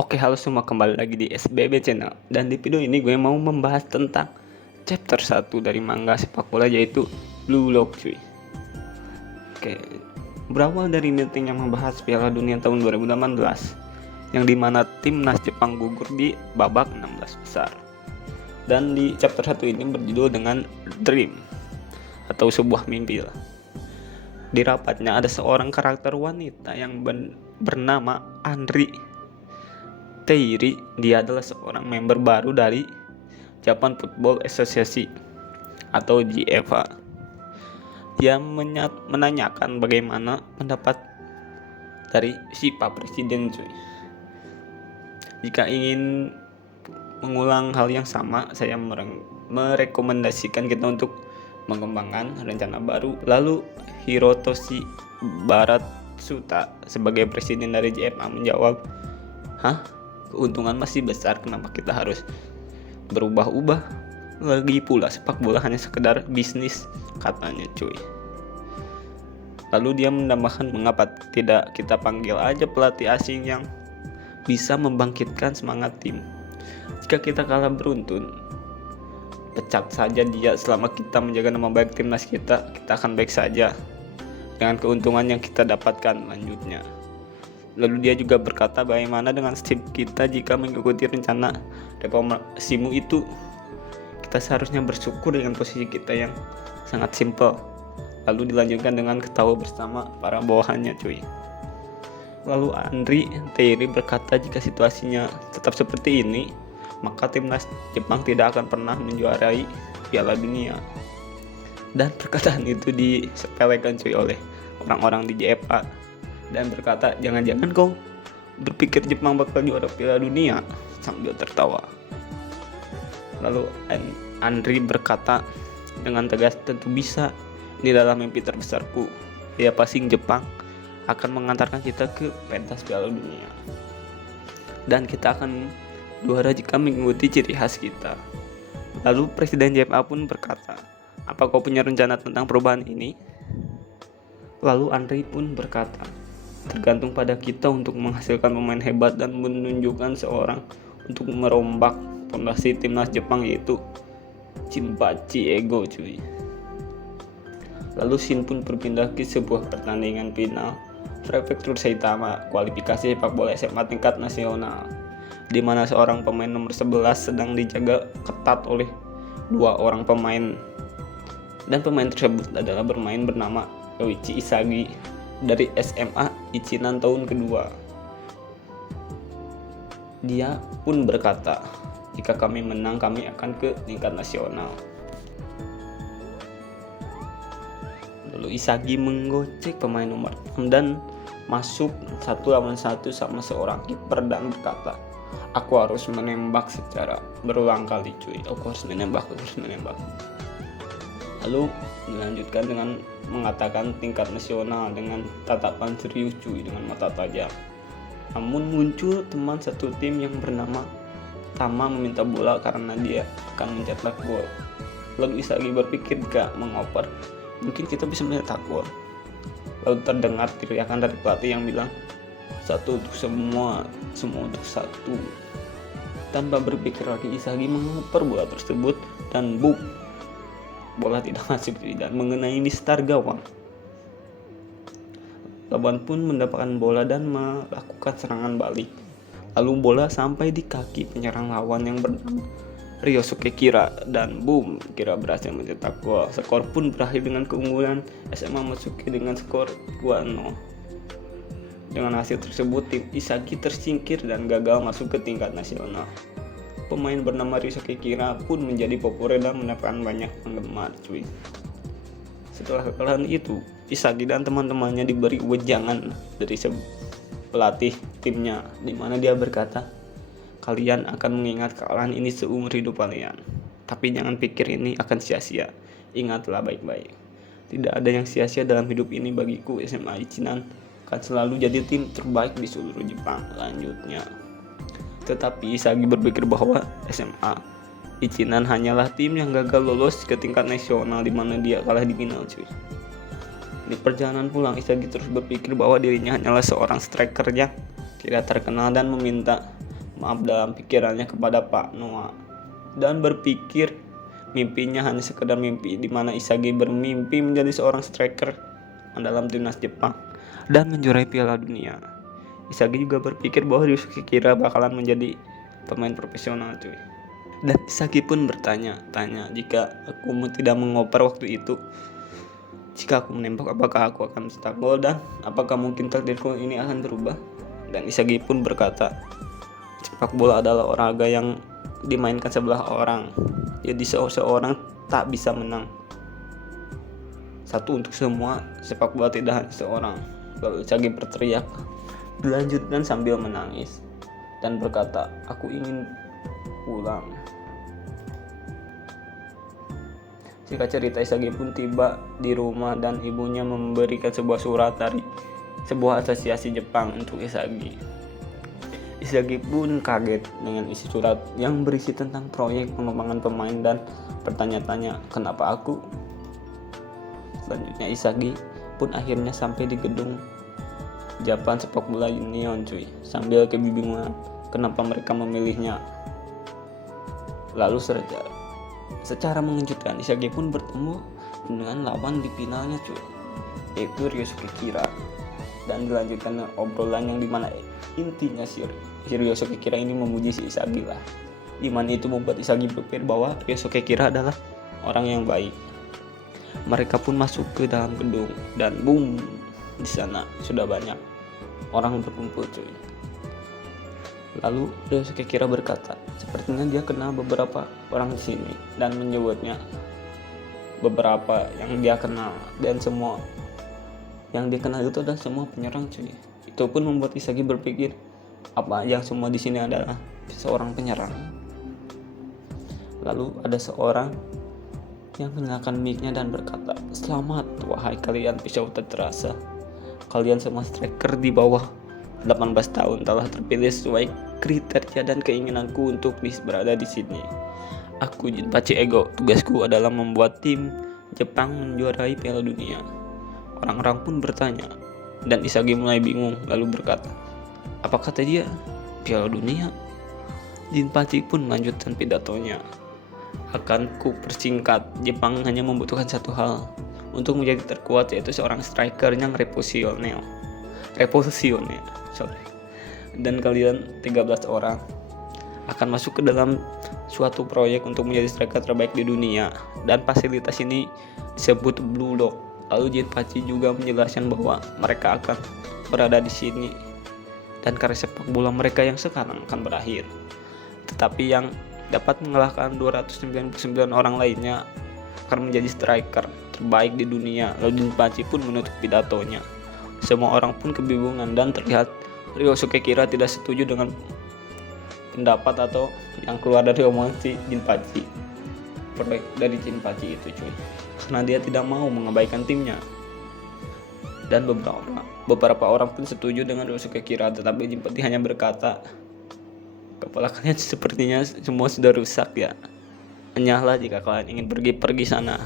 Oke, halo semua, kembali lagi di SBB Channel. Dan di video ini gue mau membahas tentang chapter 1 dari manga sepak bola, yaitu Blue Lock, cuy. Oke, berawal dari meeting yang membahas Piala Dunia tahun 2018, yang dimana timnas Jepang gugur di babak 16 besar. Dan di chapter 1 ini berjudul dengan Dream, atau sebuah mimpi lah. Di rapatnya ada seorang karakter wanita yang bernama Andri Teiri. Dia adalah seorang member baru dari Japan Football Association atau JFA. Dia menanyakan bagaimana pendapat dari si Pak Presiden, cuy. Jika ingin mengulang hal yang sama, saya merekomendasikan kita untuk mengembangkan rencana baru. Lalu Hirotoshi Baratsuta sebagai presiden dari JFA menjawab, "Hah? Keuntungan masih besar, kenapa kita harus berubah-ubah? Lagi pula sepak bola hanya sekedar bisnis," katanya, cuy. Lalu dia menambahkan, "Mengapa tidak kita panggil aja pelatih asing yang bisa membangkitkan semangat tim? Jika kita kalah beruntun, pecat saja dia. Selama kita menjaga nama baik timnas kita akan baik saja dengan keuntungan yang kita dapatkan," lanjutnya. Lalu dia juga berkata, "Bagaimana dengan tim kita jika mengikuti rencana reformasimu itu? Kita seharusnya bersyukur dengan posisi kita yang sangat simpel." Lalu dilanjutkan dengan ketawa bersama para bawahannya, cuy. Lalu Andri Teiri berkata, "Jika situasinya tetap seperti ini, maka timnas Jepang tidak akan pernah menjuarai Piala Dunia." Dan perkataan itu disepelekan, cuy, oleh orang-orang di JFA dan berkata, "Jangan-jangan kau berpikir Jepang bakal juara Piala Dunia?" sambil tertawa. Lalu Andri berkata dengan tegas, "Tentu bisa. Ini adalah mimpi terbesarku. Ya, pasti Jepang akan mengantarkan kita ke pentas Piala Dunia. Dan kita akan juara jika mengikuti ciri khas kita." Lalu Presiden JFA pun berkata, "Apa kau punya rencana tentang perubahan ini?" Lalu Andri pun berkata, "Tergantung pada kita untuk menghasilkan pemain hebat dan menunjukkan seorang untuk merombak fondasi timnas Jepang, yaitu Jinpachi Ego, cuy." Lalu Shin pun berpindah ke sebuah pertandingan final Prefektur Saitama, kualifikasi sepak bola SMA tingkat nasional, di mana seorang pemain nomor 11 sedang dijaga ketat oleh dua orang pemain. Dan pemain tersebut adalah bermain bernama Yoichi Isagi dari SMA Ichinan tahun kedua. Dia pun berkata, "Jika kami menang, kami akan ke tingkat nasional." Lalu Isagi menggocek pemain nomor 6 dan masuk 1 lawan 1 sama seorang kiper dan berkata, "Aku harus menembak secara berulang kali, cuy. Aku harus menembak. Lalu dilanjutkan dengan mengatakan tingkat nasional dengan tatapan serius, cuy, dengan mata tajam. Namun muncul teman satu tim yang bernama Tama meminta bola karena dia akan mencetak gol. Lalu Isagi berpikir, jika mengoper, mungkin kita bisa mencetak gol. Lalu terdengar teriakan dari pelatih yang bilang, "Satu untuk semua untuk satu." Tanpa berpikir lagi, Isagi mengoper bola tersebut dan boom, bola tidak masuk dan mengenai mistar gawang. Lawan pun mendapatkan bola dan melakukan serangan balik. Lalu bola sampai di kaki penyerang lawan yang bernama Ryosuke Kira dan boom, Kira berhasil mencetak gol. Skor pun berakhir dengan keunggulan SMA Matsuki dengan skor 2-0. Dengan hasil tersebut, tim Isagi tersingkir dan gagal masuk ke tingkat nasional. Pemain bernama Ryosuke Kira pun menjadi populer dan mendapatkan banyak penggemar, cuy. Setelah kekalahan itu, Isagi dan teman-temannya diberi wejangan dari pelatih timnya, di mana dia berkata, "Kalian akan mengingat kekalahan ini seumur hidup kalian. Tapi jangan pikir ini akan sia-sia. Ingatlah baik-baik. Tidak ada yang sia-sia dalam hidup ini bagiku. SMA Ichinan akan selalu jadi tim terbaik di seluruh Jepang," lanjutnya. Tetapi Isagi berpikir bahwa SMA Ichinan hanyalah tim yang gagal lolos ke tingkat nasional, di mana dia kalah di final, cuy. Di perjalanan pulang, Isagi terus berpikir bahwa dirinya hanyalah seorang striker yang tidak terkenal dan meminta maaf dalam pikirannya kepada Pak Noah dan berpikir mimpinya hanya sekedar mimpi, di mana Isagi bermimpi menjadi seorang striker dalam timnas Jepang dan menjuarai Piala Dunia. Isagi juga berpikir bahwa Ryosuke Kira bakalan menjadi pemain profesional cuy. Dan Isagi pun bertanya-tanya, jika aku tidak mengoper waktu itu, jika aku menembak apakah aku akan mencetak gol dan apakah mungkin takdirku ini akan berubah? Dan Isagi pun berkata, sepak bola adalah olahraga yang dimainkan sebelah orang, jadi seorang tak bisa menang satu untuk semua, sepak bola tidak hanya seorang. Lalu Isagi berteriak, dilanjutkan sambil menangis dan berkata, aku ingin pulang. Singkat cerita, Isagi pun tiba di rumah dan ibunya memberikan sebuah surat dari sebuah asosiasi Jepang untuk Isagi. Isagi pun kaget dengan isi surat yang berisi tentang proyek pengembangan pemain dan bertanya-tanya, kenapa aku? Selanjutnya Isagi pun akhirnya sampai di gedung Japan Sepak Bola Union cuy, sambil kebingungan kenapa mereka memilihnya. Lalu secara mengejutkan Isagi pun bertemu dengan lawan di finalnya cuy, yaitu Ryosuke Kira. Dan dilanjutkan dengan obrolan yang dimana intinya si Ryosuke Kira ini memuji si Isagi lah, dimana itu membuat Isagi berpikir bahwa Ryosuke Kira adalah orang yang baik. Mereka pun masuk ke dalam gedung dan boom, di sana sudah banyak orang berkumpul cuy. Lalu Ryosuke Kira berkata, sepertinya dia kenal beberapa orang di sini dan menyebutnya beberapa yang dia kenal, dan semua yang dia kenal itu adalah semua penyerang cuy. Itu pun membuat Isagi berpikir, apa yang semua di sini adalah seorang penyerang. Lalu ada seorang yang menyalakan mic-nya dan berkata, selamat wahai kalian pisau tak terasa. Kalian semua striker di bawah 18 tahun telah terpilih sesuai kriteria dan keinginanku untuk berada di sini. Aku Jinpachi Ego, tugasku adalah membuat tim Jepang menjuarai Piala Dunia. Orang-orang pun bertanya dan Isagi mulai bingung lalu berkata, apa kata dia? Piala Dunia? Jinpachi pun melanjutkan pidatonya. Akan ku persingkat, Jepang hanya membutuhkan satu hal untuk menjadi terkuat, yaitu seorang striker yang reposisioner. Dan kalian 13 orang akan masuk ke dalam suatu proyek untuk menjadi striker terbaik di dunia, dan fasilitas ini disebut Blue Lock. Lalu Jinpachi juga menjelaskan bahwa mereka akan berada di sini dan karir sepak bola mereka yang sekarang akan berakhir, tetapi yang dapat mengalahkan 299 orang lainnya akan menjadi striker terbaik di dunia. Lalu Jinpachi pun menutup pidatonya. Semua orang pun kebingungan dan terlihat Ryosuke Kira tidak setuju dengan pendapat atau yang keluar dari omongan si Jinpachi, proyek dari Jinpachi itu cuy, karena dia tidak mau mengabaikan timnya. Dan beberapa orang pun setuju dengan Ryosuke Kira, tetapi Jinpachi hanya berkata, kepala kalian sepertinya semua sudah rusak ya. Enyahlah jika kalian ingin pergi sana.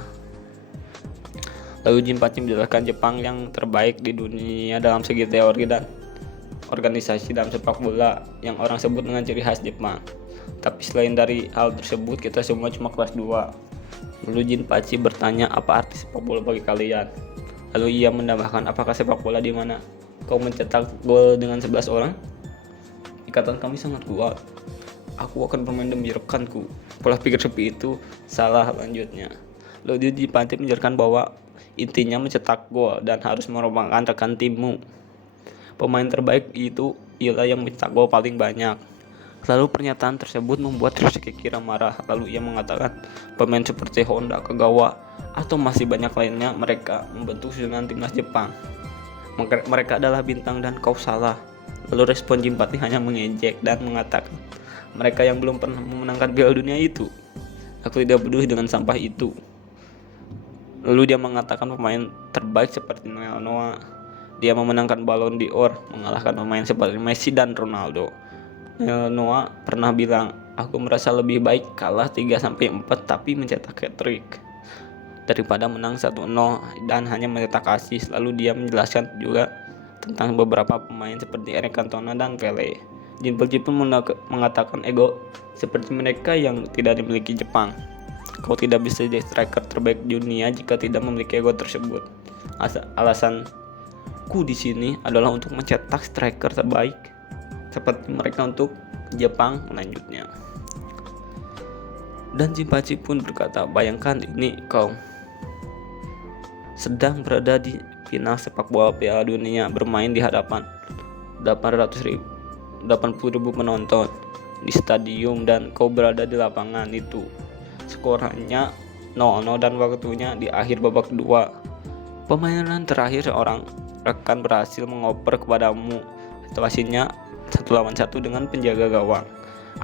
Lalu Jinpachi menjelaskan Jepang yang terbaik di dunia dalam segi teori dan organisasi dalam sepak bola yang orang sebut dengan ciri khas Jepang. Tapi selain dari hal tersebut, kita semua cuma kelas 2. Lalu Jinpachi bertanya, apa arti sepak bola bagi kalian? Lalu ia menambahkan, apakah sepak bola di mana kau mencetak gol dengan 11 orang? Ikatan kami sangat kuat. Aku akan bermain demi rekanku. Pola pikir seperti itu salah, lanjutnya. Lalu Jinpachi menjelaskan bahwa intinya mencetak gol dan harus merupakan rekan timmu. Pemain terbaik itu ialah yang mencetak gol paling banyak. Lalu pernyataan tersebut membuat Ryosuke Kira marah. Lalu ia mengatakan, pemain seperti Honda, Kagawa, atau masih banyak lainnya, mereka membentuk susunan timnas Jepang. Mereka adalah bintang dan kau salah. Lalu respon Jinpachi hanya mengejek dan mengatakan, mereka yang belum pernah memenangkan Piala Dunia itu. Aku tidak peduli dengan sampah itu. Lalu dia mengatakan pemain terbaik seperti Noah. Dia memenangkan Ballon d'Or, mengalahkan pemain seperti Messi dan Ronaldo. Noah pernah bilang, aku merasa lebih baik kalah 3-4 tapi mencetak hat-trick daripada menang 1-0 dan hanya mencetak assist. Lalu dia menjelaskan juga tentang beberapa pemain seperti Eric Cantona dan Pele. Jinpachi pun mengatakan ego seperti mereka yang tidak dimiliki Jepang. Kau tidak bisa jadi striker terbaik dunia jika tidak memiliki ego tersebut. Alasanku di sini adalah untuk mencetak striker terbaik seperti mereka untuk Jepang, lanjutnya. Dan Jinpachi pun berkata, bayangkan ini kau sedang berada di final sepak bola Piala Dunia, bermain di hadapan 80.000 penonton di stadium, dan kau berada di lapangan itu. Skornya 0-0 dan waktunya di akhir babak kedua. Permainan terakhir seorang rekan berhasil mengoper kepadamu. Situasinya 1-1 dengan penjaga gawang.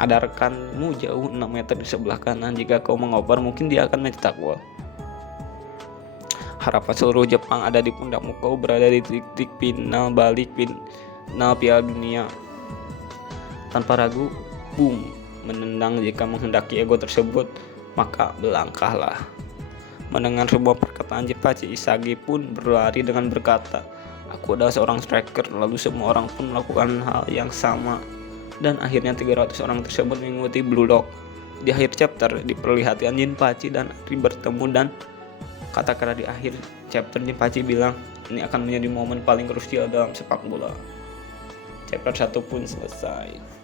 Ada rekanmu jauh 6 meter di sebelah kanan. Jika kau mengoper, mungkin dia akan mencetak gol. Harapan seluruh Jepang ada di pundakmu. Kau berada di titik final balik final Piala Dunia. Tanpa ragu, boom, menendang. Jika menghendaki ego tersebut, maka belangkahlah. Mendengar sebuah perkataan Jinpachi, Isagi pun berlari dengan berkata, aku adalah seorang striker. Lalu semua orang pun melakukan hal yang sama, dan akhirnya 300 orang tersebut mengikuti Blue Lock. Di akhir chapter diperlihatkan Jinpachi dan Ari bertemu, dan kata-kata di akhir chapter Jinpachi bilang, ini akan menjadi momen paling krusial dalam sepak bola. Chapter 1 pun selesai.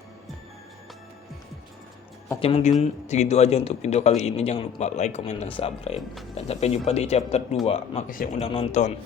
Oke, mungkin segitu aja untuk video kali ini. Jangan lupa like, comment, dan subscribe. Dan sampai jumpa di chapter 2. Makasih yang udah nonton.